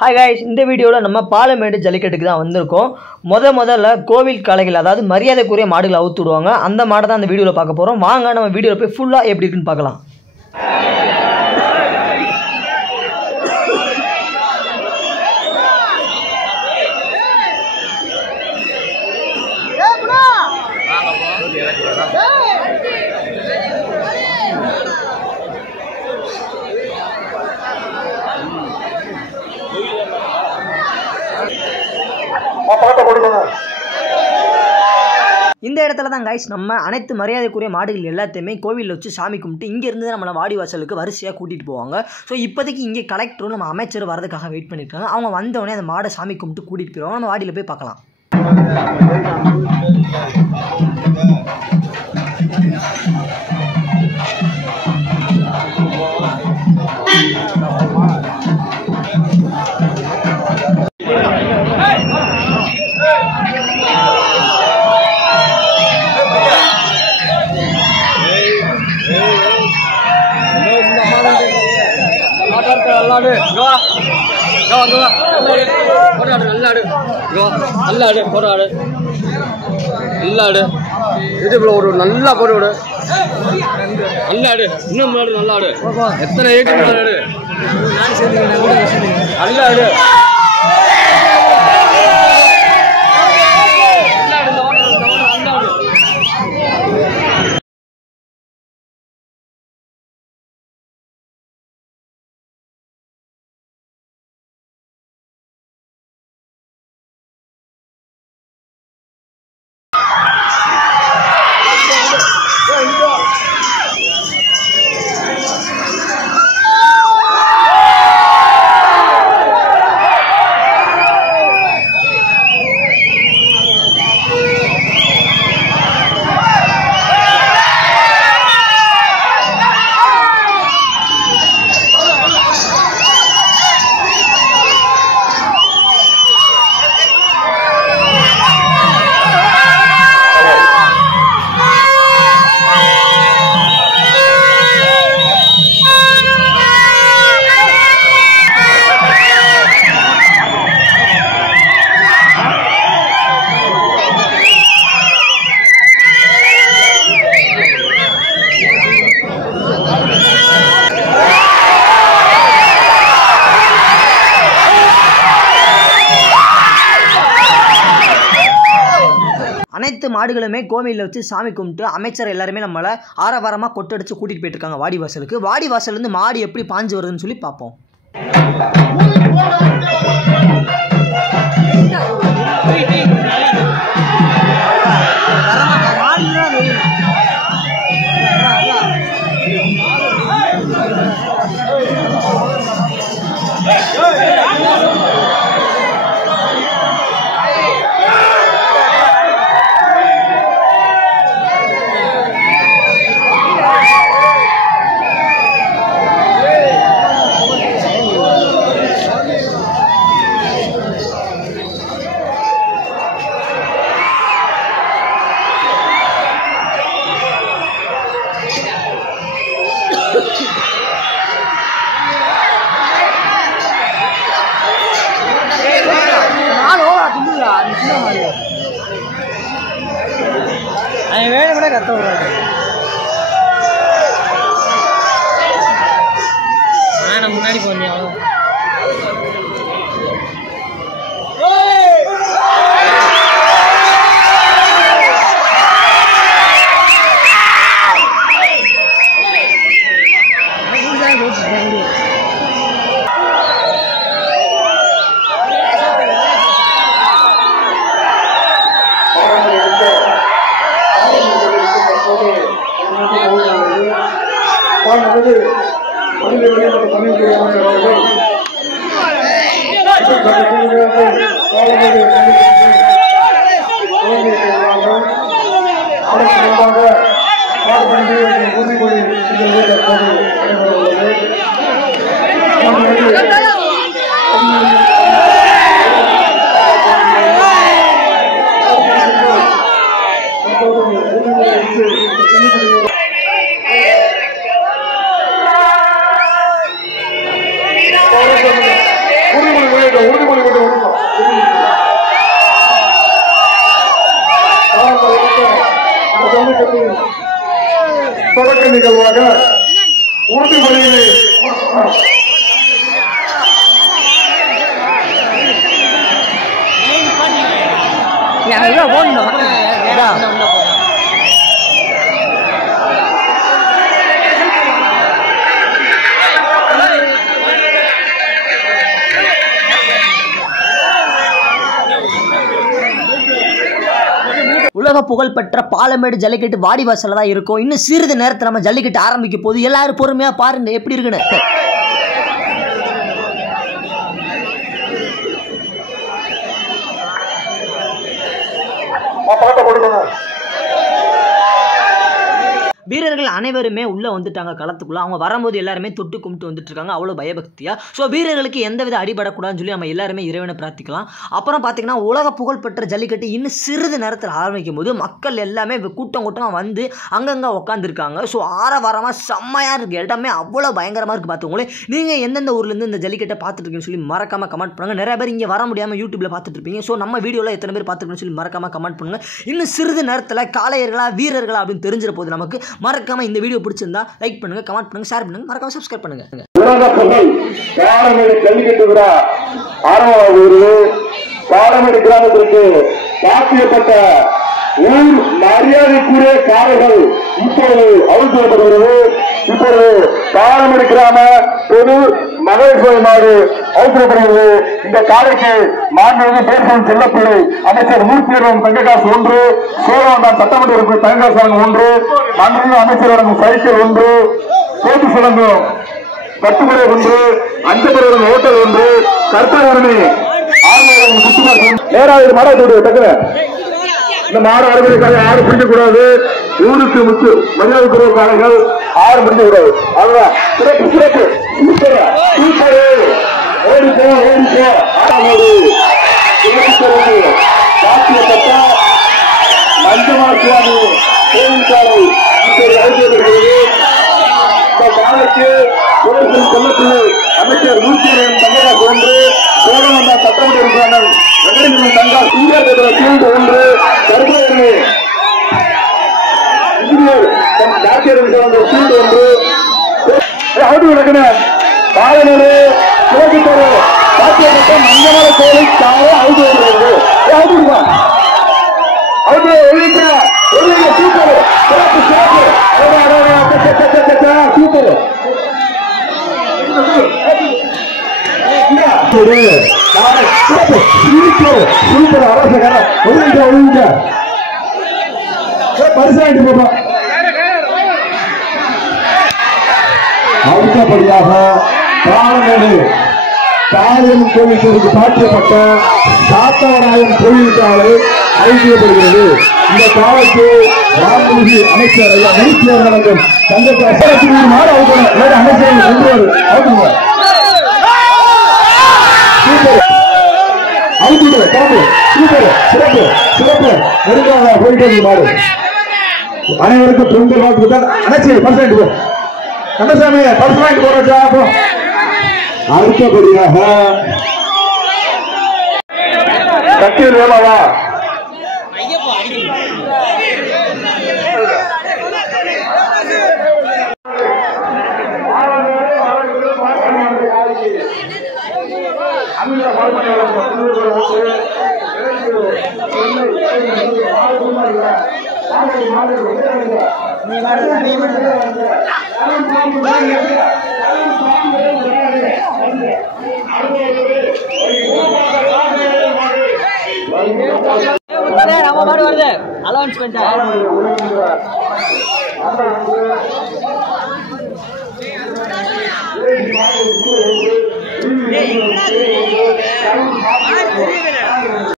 Hi guys, இந்த வீடியோவில் நம்ம பாலமேடு ஜல்லிக்கட்டுக்கு தான் வந்திருக்கோம். முதல்ல கோவில் காளைகள், அதாவது மரியாதைக்குரிய மாடுகளை அவுத்து விடுவாங்க. அந்த மாடை தான் அந்த வீடியோவில் பார்க்க போகிறோம். வாங்க நம்ம வீடியோவில் போய் ஃபுல்லாக எப்படி இருக்குன்னு பார்க்கலாம். இந்த இடத்துல தான் गाइस நம்ம அனைத்து மரியாதைக்குரிய மாடுகள் எல்லாத்தையுமே கோவிலில் வச்சு சாமி கும்பிட்டு இங்கேருந்து நம்மளை வாடி வாசலுக்கு வரிசையாக கூட்டிகிட்டு போவாங்க. ஸோ இப்போதைக்கு இங்கே கலெக்டரும் நம்ம அமைச்சர் வரதுக்காக வெயிட் பண்ணியிருக்காங்க. அவங்க வந்தவொடனே அந்த மாடை சாமி கும்பிட்டு கூட்டிகிட்டு போயிடுவாங்க. நம்ம வாடியில் போய் பார்க்கலாம். ஒரு நல்லா போடு நல்லாடு இன்னும் நல்லாடு எத்தனை ஏக்கர் நல்லாடு அனைத்து மாடுகளுமே கோவிலில் வச்சு சாமி கும்பிட்டு அமைச்சர் எல்லாருமே நம்மளை ஆரவாரமாக கொட்டடிச்சு கூட்டிகிட்டு போயிட்டு இருக்காங்க வாடி வாசலுக்கு. வாடி வாசல்லேருந்து மாடு எப்படி பாஞ்சு வருதுன்னு சொல்லி பார்ப்போம். ரத்தம் விடாது. முன்னாடி போனியா தொடக்க நிகழ்வாக உறுதிமொழியை உலக புகழ்பெற்ற பாலமேடு ஜல்லிக்கட்டு வாடிவாசல்ல தான் இருக்கும். இன்னும் சிறிது நேரத்தில் நம்ம ஜல்லிக்கட்டு ஆரம்பிக்க போது எல்லாரும் பொறுமையா பாருங்க எப்படி இருக்குன்னு. வீரர்கள் அனைவருமே உள்ளே வந்துட்டாங்க களத்துக்குள்ளே. அவங்க வரும்போது எல்லாருமே தொட்டு கும்பிட்டு வந்துட்டு இருக்காங்க, அவ்வளோ பயபக்தியாக. ஸோ வீரர்களுக்கு எந்தவித அடிபடக்கூடாதுன்னு சொல்லி நம்ம எல்லாருமே இறைவனை பிரார்த்திக்கலாம். அப்புறம் பார்த்தீங்கன்னா உலக புகழ்பெற்ற ஜல்லிக்கட்டு இன்னும் சிறிது நேரத்தில் ஆரம்பிக்கும் போது மக்கள் எல்லாமே கூட்டம் கூட்டமாக வந்து அங்கங்கே உட்காந்துருக்காங்க. ஸோ ஆரவாரமாக செம்மையாக இருக்குது, இடமே அவ்வளோ பயங்கரமாக இருக்குது. பார்த்துக்கோங்களே, நீங்கள் எந்தெந்த ஊர்லேருந்து இந்த ஜல்லிக்கட்டை பார்த்துட்டு இருக்கீங்கன்னு சொல்லி மறக்காமல் கமெண்ட் பண்ணுங்கள். நிறைய பேர் இங்கே வர முடியாமல் யூடியூப்பில் பார்த்துட்டு இருப்பீங்க. ஸோ நம்ம வீடியோவில் எத்தனை பேர் பார்த்துருக்கணும்னு சொல்லி மறக்காமல் கமெண்ட் பண்ணுங்கள். இன்னும் சிறிது நேரத்தில் காளையர்களா வீரர்களா அப்படின்னு தெரிஞ்சிட போது நமக்கு. மறக்காம இந்த வீடியோ பிடிச்சிருந்தா லைக் பண்ணுங்க, கமெண்ட் பண்ணுங்க, ஷேர் பண்ணுங்க, மறக்காம சப்ஸ்கிரைப் பண்ணுங்க. உலக புகழ் பாலமேடு ஜல்லிக்கட்டு விழா ஆரம்பமாகிறது. பாலமேடு கிராமத்திற்கு சாத்தியப்பட்ட ஊர் மரியாதைக்குரிய காரைகள் இப்போது அவுழ்த்தப்படுகிறது. இப்போது பாலமேடு கிராம பொது மகளிர் நாடு அவுழ்த்தப்படுகிறது. இந்த காரைக்கு மாண்புமிகு பேசும் செல்லப்பிள்ளை அமைச்சர் மூர்த்தியரன் தங்ககாசு 1, சோழவந்தான் சட்டமன்ற உறுப்பினர் தங்ககாசு 1, மாண்புமிகு அமைச்சர் வழங்கும் சைக்கிள் 1, போட்டி சுழங்கும் கட்டுமுறை 1, அஞ்சப்படம் ஓட்டல் 1, கற்பனை நேராக மாடாத்தோடு டக்குற இந்த மாடு அறுபதுக்காக யாரும் பிடிக்கக்கூடாது. ஊருக்கு முத்து மரியாதைக்குரிய காலைகள் யாரும் பிடிக்கக்கூடாது. அதுதான் சிறப்பு சிறப்பு ஓடிப்போ ஓடிப்போ சாத்தியப்பட்ட மஞ்சமார் சுவாமி கோவில் காலை இப்போது அழைக்கப்படுகிறது. இந்த காலைக்கு செல்லப்பிள்ளை அமைச்சர் மூர்த்தியரன் தங்ககாசு 1, சோழவந்தா சட்டமன்ற உறுப்பினர் வெங்கடேசன் தங்கா சூரியர் 1, கருப்பூரணி இன்ஜினியர் டாக்டர் 1, அவுட்டு நடக்கிற பாலனூர் சிவகுத்தர் சாத்தியப்பட்ட மஞ்சமர கோலை கால அவுட்டு வருகிறது. அவுட்டு அவுட்டு எழுதிக்க சூப்பர் சிறப்பு சிறப்பு சூப்பர் சூப்பர் அரசகர ஒழுங்க பரிசாயிட்டு போப்போம். அடுத்தபடியாக பாலமேடு காரியம் கோவிலுக்கு சாத்தியப்பட்ட சாத்தவராயன் கோவிலுக்காக ஐக்கியப்படுகிறது. இந்த காலத்து மாண்புமிகு அமைச்சர் ஐயா மூர்த்தியர் வழங்கும் தங்கக்காசு மாடு அவுக்கணும் அமைச்சர் கொண்டு அவுக்குங்க சிறப்பு சிறப்பு நெருங்காக போயிட்டு மாடு அனைவருக்கும் தொண்டு வாழ்த்து அனைச்சு பர்சன்ட் போ கந்தசாமி பர்சன்ட் போறா. அடுத்தபடியாக கட்சியில் வேளாவா அலௌன்ஸ்மெண்ட் Hey,